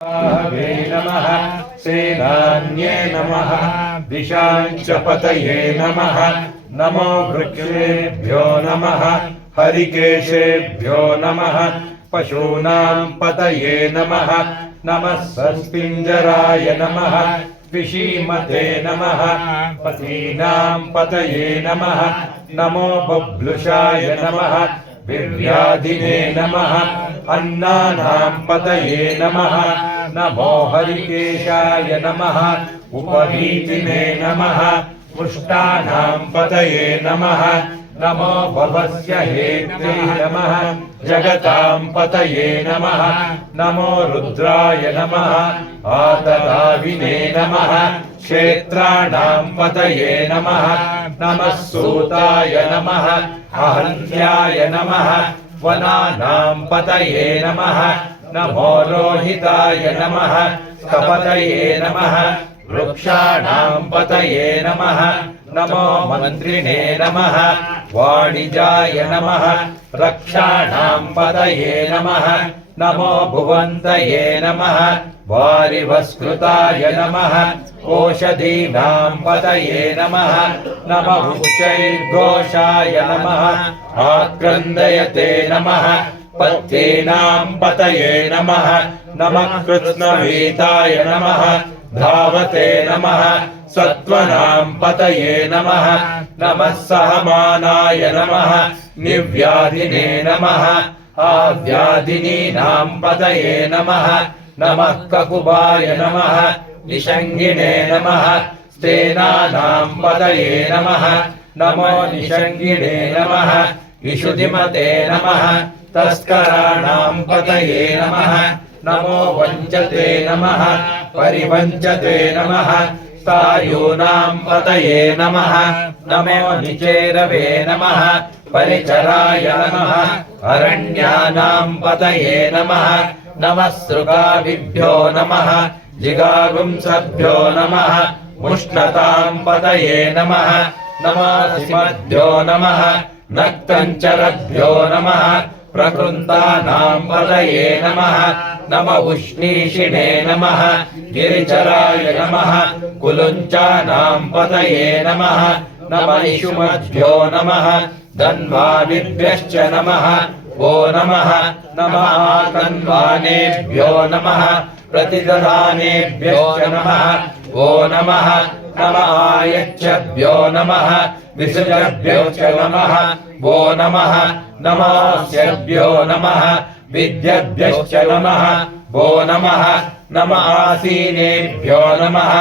वे नमः सेनान्ये नमः दिशाञ्च पतये नमः नमो वृक्षेभ्यो नमः हरिकेशेभ्यो नमः पशूनां पतये नमः नमः सस्पिञ्जराय नमः विशीमते नमः पतीनां पतये नमः नमो बभ्लुषाय नमः विव्याधिने नमः अन्नानां पतये नमः नमो हरिकेशाय नमः उपवीतिने नमः पुष्टानां पतये नमः नमो भवस्य हेत्रे नमः जगतां पतये नमः नमो रुद्राय नमः आतताविने नमः क्षेत्राणां पतये नमः नमः सूताय नमः अहन्त्याय नमः वनानां पतये नमः नमो रोहिताय नमः कपतये नमः वृक्षाणां पतये नमः नमो मन्त्रिणे नमः वाणिजाय नमः रक्षाणां पतये नमः नमो भुवन्तये नमः वारिवस्कृताय नमः ओषधीनां पतये नमः नमः उच्चैर्घोषाय नमः आक्रन्दयते नमः पत्येनां पतये नमः नमः कृत्स्नवीताय नमः धावते नमः सत्त्वनां पतये नमः नमः सहमानाय नमः निव्याधिने नमः आव्याधिनीनां पतये नमः नमः ककुबाय नमः निषङ्गिणे नमः स्तेनानां पतये नमः नमो निषङ्गिणे नमः विशुद्धिमते नमः तस्कराणां पतये नमः नमो वञ्चते नमः परिवञ्चते नमः स्थायूनां पतये नमः नमो निचेरवे नमः परिचराय नमः अरण्यानां पतये नमः नमः सृगाविभ्यो नमः जिगागुंसभ्यो नमः मुष्णतां पतये नमः नमः नमः नक्तञ्चरभ्यो नमः प्रकृन्तानां पतये नमः नम उष्णीषिणे नमः गिरिचराय नमः कुलुञ्चानां पतये नमः नम इषुमभ्यो नमः धन्वानिभ्यश्च नमः वो नमः नमः कन्वानेभ्यो नमः प्रतिदधानेभ्यश्च नमः वो नमः नमः आयच्छभ्यो नमः विसृजभ्योश्च नमः वो नमः नमस्यभ्यो नमः विद्यभ्यश्च नमः वो नमः नमः आसीनेभ्यो नमः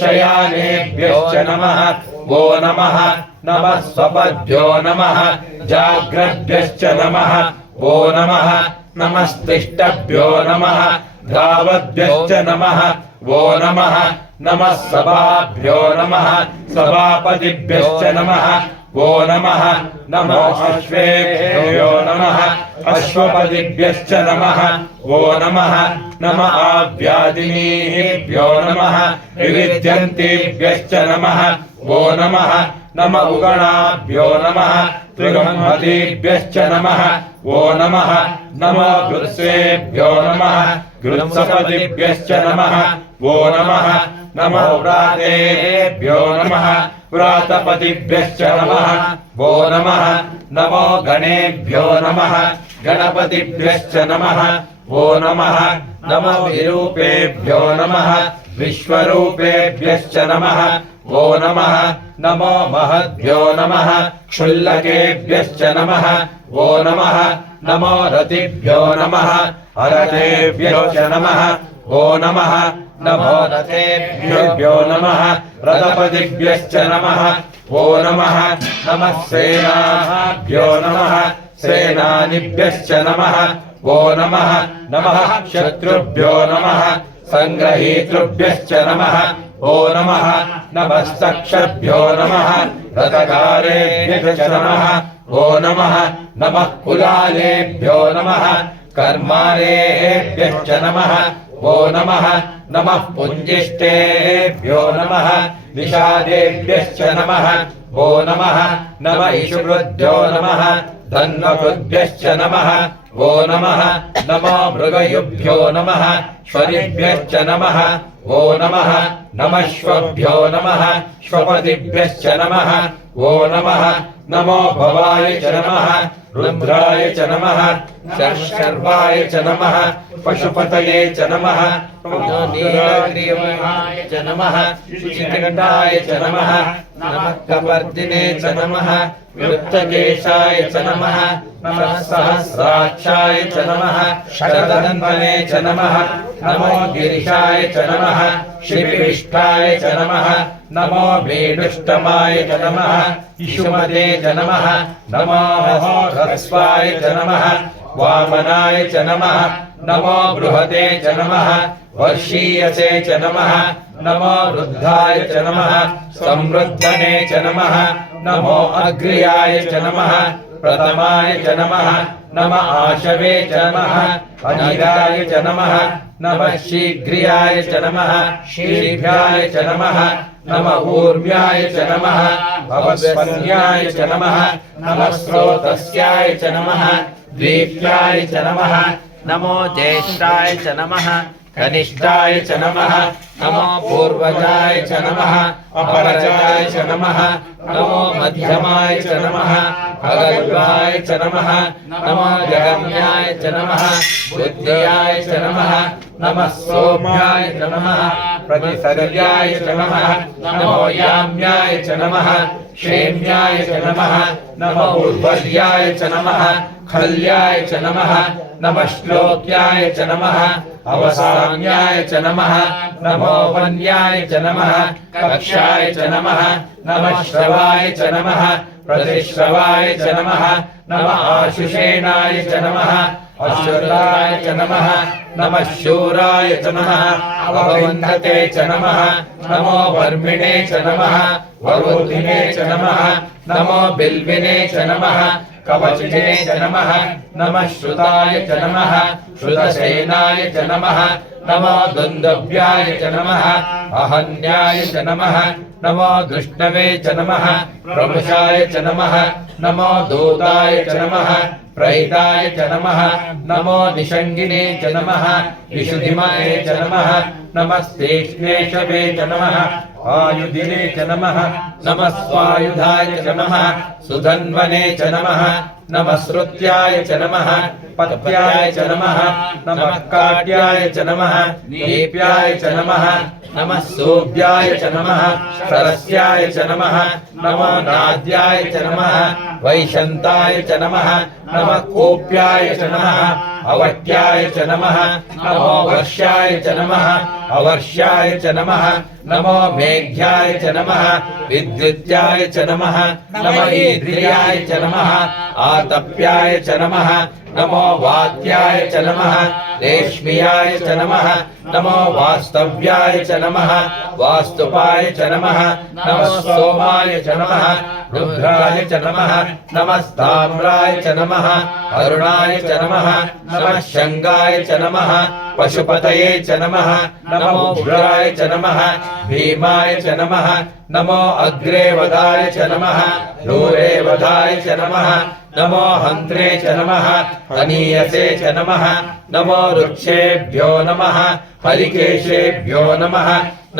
शयानेभ्यश्च नमः वो नमः नमः स्वपद्भ्यो नमः जाग्रद्भ्यश्च नमः वो नमः नमस्तिष्ठभ्यो नमः धावद्भ्यश्च नमः वो नमः नमः सभाभ्यो नमः सभापतिभ्यश्च नमः वो नमः नमो अश्वेभ्यो नमः अश्वपतिभ्यश्च नमः वो नमः नमः आव्याधिनीभ्यो नमः विविध्यन्तेभ्यश्च नमः वो नमः नमः उगणाभ्यो नमः त्रिगुणमतीभ्यश्च नमः वो नमः नमः गृत्सेभ्यो नमः गृत्सपतिभ्यश्च नमः वो नमः नमो व्रातेभ्यो नमः व्रातपतिभ्यश्च नमः वो नमः नमो गणेभ्यो नमः गणपतिभ्यश्च नमः वो नमः नमो विरूपेभ्यो नमः विश्वरूपेभ्यश्च नमः वो नमः नमो महद्भ्यो नमः क्षुल्लकेभ्यश्च नमः वो नमः नमो रतिभ्यो नमः अरतेभ्यश्च नमः वो नमः नमो रथेभ्यो नमः रथपतिभ्यश्च नमः वो नमः नमः सेनाभ्यो नमः सेनानिभ्यश्च नमः वो नमः नमः शत्रुभ्यो नमः संग्रहीतृभ्यश्च नमः वो नमः नमस्तक्षभ्यो नमः रथकारेभ्यश्च नमः वो नमः नमः कुलालेभ्यो नमः कर्मारेभ्यश्च नमः वो नमः नमः पुञ्जिष्टेभ्यो नमः निषादेभ्यश्च नमः वो नमः नम इषुवृद्भ्यो नमः धन्वकृद्भ्यश्च नमः वो नमः नमो मृगयुभ्यो नमः श्वरिभ्यश्च नमः वो नमः नमश्वभ्यो नमः श्वपतिभ्यश्च नमः वो नमः नमो भवाय च नमः रुद्राय च नमः शर्वाय च नमः पशुपतये च नमः नीलग्रीवाय च नमः चित्रकण्ठाय च नमः नमः कपर्दिने च नमः वृत्तकेशाय च नमः नमः सहस्राक्षाय च नमः शरदन्वने च नमः नमो गिरिशाय च नमः श्रीविष्ठाय च नमः नमो वेणुष्टमाय च नमः इषुमते च नमः नमो ह्रस्वाय च नमः वामनाय च नमः नमो बृहते च नमः वर्षीयसे च नमः नमो वृद्धाय च नमः समृद्धने च नमः नमो अग्र्याय च नमः प्रथमाय च नमः नम आशवे च नमः अनिराय च नमः नमः शीघ्रियाय च नमः शीघ्राय च नमः नम ऊर्व्याय च नमः भवस्पन्याय च नमः नमः स्रोतस्याय च नमः द्वीप्याय च नमः नमो ज्येष्ठाय च नमः कनिष्ठाय च नमः नमो पूर्वजाय च नमः अपरजाय च नमः नमो मध्यमाय च नमः अगर्वाय च नमः नमो जगम्याय च नमः बुद्ध्याय च नमः नमः सोम्याय च नमः प्रतिसर्याय च नमः नमो याम्याय च नमः क्षेम्याय च नमः नमो उर्वर्याय च नमः खल्याय च नमः नमः श्लोक्याय च नमः अवसान्याय च नमः नमो वन्याय च नमः कक्षाय च नमः नमः श्रवाय च नमः प्रतिश्रवाय च नमः नमः आशुषेणाय च नमः अश्वराय च नमः नमः शूराय च नमः अववन्धते च नमः नमो वर्मिणे च नमः वरुधिने च नमः नमो बिल्विने च नमः कवचिने च नमः नमः श्रुताय च नमः श्रुतसेनाय च नमः नमो दुन्दव्याय च नमः अहन्याय च नमः नमो दुष्णवे च नमः प्रमुषाय च नमः नमो दूताय च नमः प्रहिताय च नमः नमो निषङ्गिने च नमः विशुधिमये च नमः नमस्तेष्णेशवे च नमः आयुधिने च नमः नमः स्वायुधाय च नमः सुधन्वने च नमः नमः श्रुत्याय च नमः पत्याय च नमः नमः काट्याय च नमः दीप्याय च नमः नमः सूव्याय च नमः सरस्याय च नमः नमो नाद्याय च नमः वैशन्ताय च नमः नमः कोप्याय च नमः अवट्याय च नमः नमो वर्षाय च नमः अवर्षाय च नमः नमो मेघ्याय च नमः विद्युत्याय च नमः नमः ईद्रियाय च नमः आतप्याय च नमः नमो वात्याय च नमः रेश्मियाय च नमः नमो वास्तव्याय च नमः वास्तुपाय च नमः नमः सोमाय च नमः रुद्राय च नमः नमः ताम्राय च नमः अरुणाय च नमः नमः शङ्गाय च नमः पशुपतये च नमः नमो उग्राय च नमः भीमाय च नमः नमो अग्रे वदाय च नमः दूरे वदाय च नमः नमो हन्त्रे च नमः हनीयसे च नमः नमो वृक्षेभ्यो नमः हरिकेशेभ्यो नमः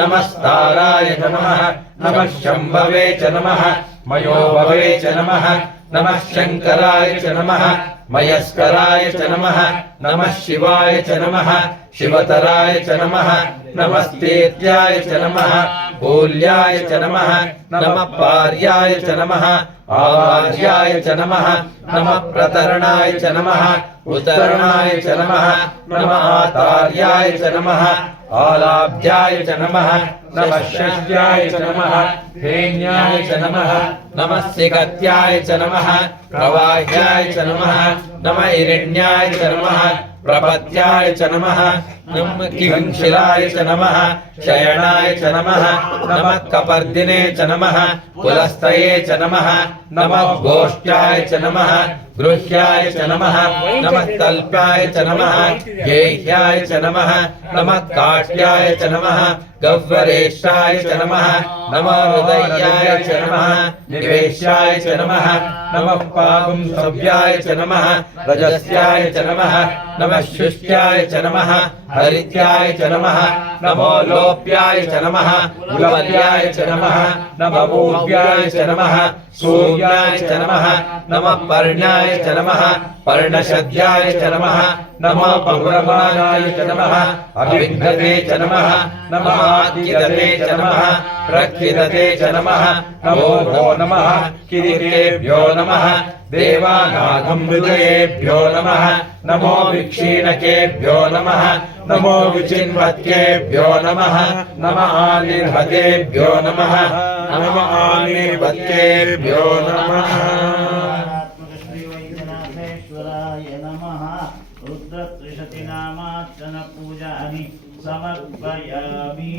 नमस्ताराय नमः नमः शम्भवे च नमः मयोभवे च नमः नमः शङ्कराय च नमः मयस्कराय च नमः नमः शिवाय च नमः शिवतराय च नमः नमस्तेत्याय च नमः भूल्याय च नमः नमः पार्याय च नमः आवार्याय च नमः नमः प्रतरणाय च नमः उत्तरणाय च नमः नमः आतार्याय च नमः आलाभ्याय च नमः नमः षष्ट्याय च नमः धेन्याय च नमः नमः सिगत्याय च नमः प्रवाह्याय च नमः नमः हिरण्याय च नमः प्रपत्याय च नमः नमः किंशिलाय च नमः शयनाय च नमः नमः कपर्दिने च नमः पुलस्तये च नमः नमः गोष्ठ्याय च नमः गृह्याय च नमः नमः तल्पाय च नमः गेह्याय च नमः नमः काट्याय च नमः गह्वरेशाय च नमः नमः हृदयाय च नमः निवेशाय च नमः नमः पागुंसव्याय च नमः रजस्याय च नमः नमः शुष्क्याय च नमः हरित्याय च नमः नमो लोप्याय च नमः उलवल्याय च नमः नमः भूव्याय च नमः सूर्याय च नमः नमः पर्ण्याय च नमः पर्णशद्याय च नमः नमः बहुरमाणाय च नमः अभिघ्नते च नमः नमः आद्यते च नमः प्रक्षिदते च नमः नमो नमः किरीटेभ्यो नमः देवानागमृतयेभ्यो नमः नमो विक्षीणकेभ्यो नमः नमो विचिन्वत्केभ्यो नमः नमः आनिर्हतेभ्यो नमः नमः आनिर्वत्केभ्यो नमः रुद्रत्रिशतिनामार्चन पूजानि समर्पयामि।